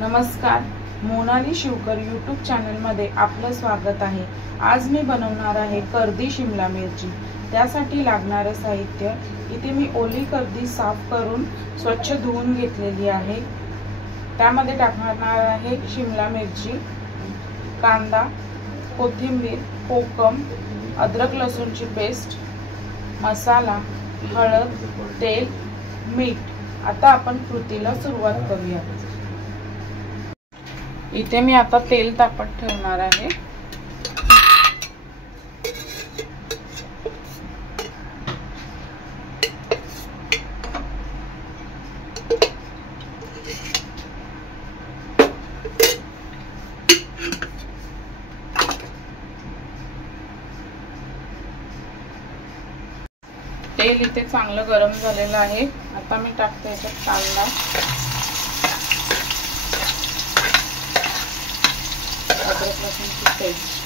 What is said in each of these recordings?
नमस्कार, मोनाली शिवकर यूट्यूब चॅनलमध्ये आपलं स्वागत आहे। आज मी बनवणार आहे कर्दी शिमला मिरची। त्यासाठी लागणारे साहित्य इथे मी ओली कर्दी साफ करून स्वच्छ धुवून घेतलेली आहे। त्यामध्ये टाकणार आहे शिमला मिरची, कांदा, कोथिंबीर, कोकम, अद्रक लसूणची पेस्ट, मसाला, हळद, तेल, मीठ। आता आपण कृतीला सुरुवात करूया। इथे मी आता तेल तापत ठेवणार आहे। तेल इथे चांगलं गरम झालेलं आहे। आता मी टाकते याच्यात कांदा, अद्रक लसूणची पेस्ट,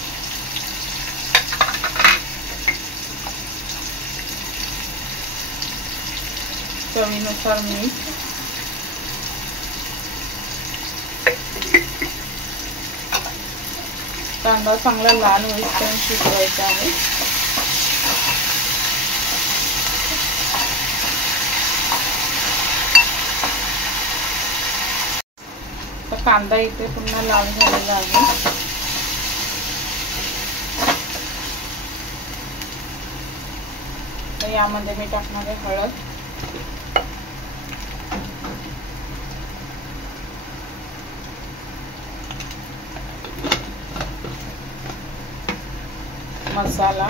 चवीनुसार मीठ, कांदा चांगला लाल होईपर्यंत शिजवायचा आहे। कांदा इथे पुन्हा लाल झालेला आहे। तर यामध्ये मी टाकणार आहे हळद, मसाला,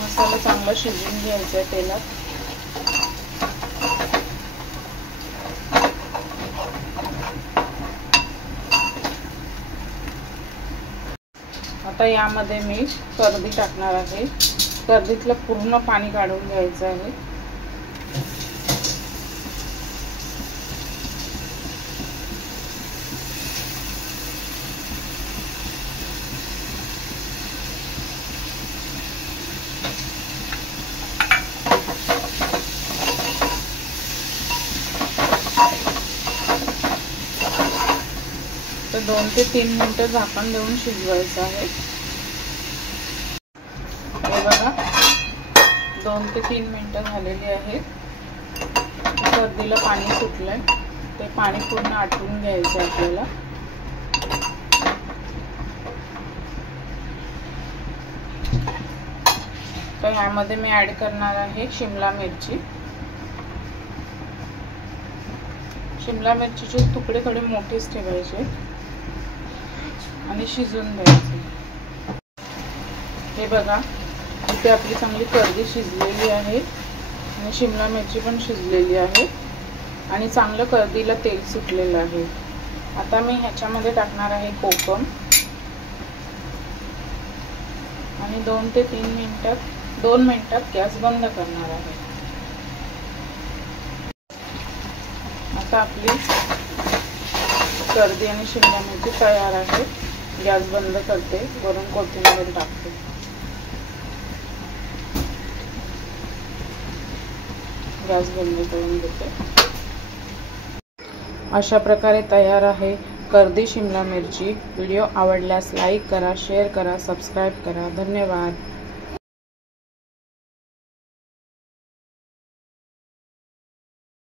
मसाला चांगला शिजवून घ्यायचा आहे तेलात। आता यामध्ये मी कर्दी टाकणार आहे। कर्दीतलं पूर्ण पाणी काढून घ्यायचं आहे। तर 2 ते 3 मिनिटं झाकण देऊन शिजवायचं आहे। हे बघा 2 ते 3 मिनिटं झालेली आहेत। कर्दीला पाणी सुटलंय, ते पाणी पूर्ण आटवून घ्यायचं आपल्याला। तर यामध्ये मी ऍड करणार आहे शिमला मिरची। शिमला मिरचीचे तुकडे थोडे मोठेच ठेवायचे आणि शिजून द्यायचे। हे बघा इथे आपली चांगली कर्दी शिजलेली आहे आणि शिमला मिरची पण शिजलेली आहे आणि चांगलं कर्दीला तेल सुटलेलं आहे। आता मी ह्याच्यामध्ये टाकणार आहे कोकम आणि 2 ते 2 मिनिटात गॅस बंद करणार आहे। आता आपली कर्दी आणि शिमला मिरची तयार आहे। गॅस बंद करते, वरून कोथिंबीर टाकते। गॅस बंद करून देते। अशा प्रकारे तयार आहे कर्दी शिमला मिरची। व्हिडिओ आवडल्यास लाईक करा, शेअर करा, सबस्क्राईब करा। धन्यवाद।